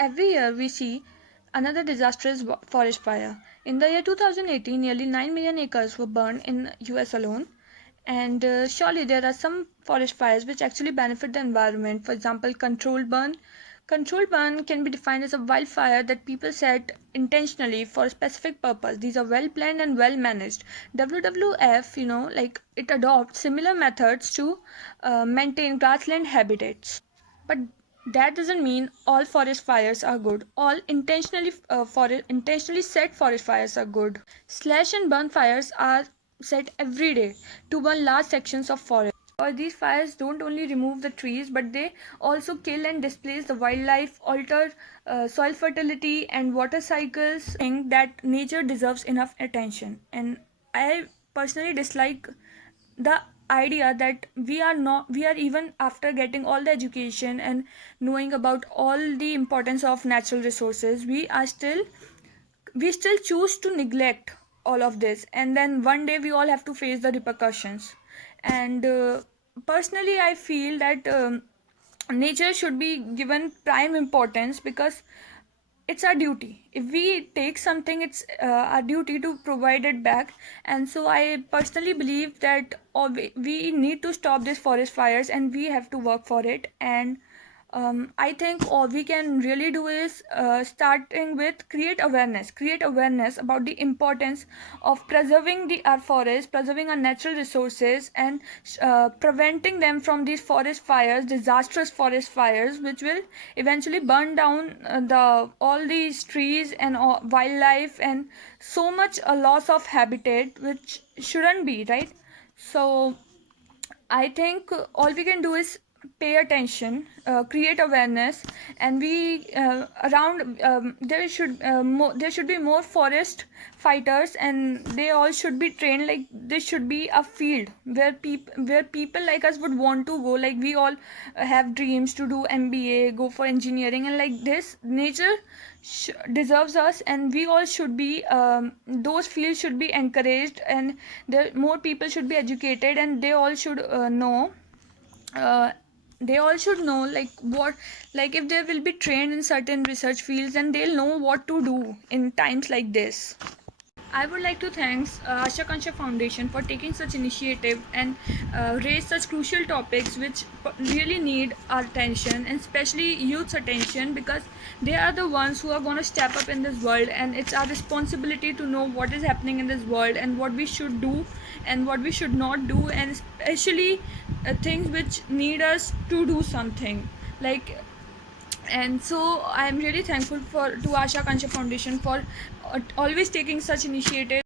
Every year we see another disastrous forest fire. In the year 2018, nearly 9 million acres were burned in US alone. And surely there are some forest fires which actually benefit the environment. For example, controlled burn. Controlled burn can be defined as a wildfire that people set intentionally for a specific purpose. These are well planned and well managed. WWF, it adopts similar methods to maintain grassland habitats. But that doesn't mean all forest fires are good. All intentionally set forest fires are good. Slash and burn fires are set every day to burn large sections of forest. Or these fires don't only remove the trees, but they also kill and displace the wildlife, alter soil fertility and water cycles. Think that nature deserves enough attention, and I personally dislike the idea that we are even after getting all the education and knowing about all the importance of natural resources, we still choose to neglect all of this, and then one day we all have to face the repercussions. And personally I feel that nature should be given prime importance, because it's our duty. If we take something, it's our duty to provide it back. And so I personally believe that we need to stop these forest fires, and we have to work for it. And I think all we can really do is starting with create awareness about the importance of preserving our forest, preserving our natural resources, and preventing them from these forest fires, disastrous forest fires, which will eventually burn down the all these trees and wildlife, and so much a loss of habitat, which shouldn't be, right? So I think all we can do is pay attention, create awareness, and we around there should be more forest fighters, and they all should be trained. Like this should be a field where people like us would want to go. Like we all have dreams to do MBA, go for engineering, and like this, nature deserves us, and we all should be those fields should be encouraged, and there more people should be educated, and they all should know. Uh, they all should know like what, like if they will be trained in certain research fields, and they'll know what to do in times like this. I would like to thank Asha Kansha Foundation for taking such initiative and raise such crucial topics which really need our attention, and especially youth's attention, because they are the ones who are going to step up in this world, and it's our responsibility to know what is happening in this world and what we should do and what we should not do, and especially things which need us to do something. Like, and so I am really thankful for to Asha Kansha Foundation for always taking such initiative.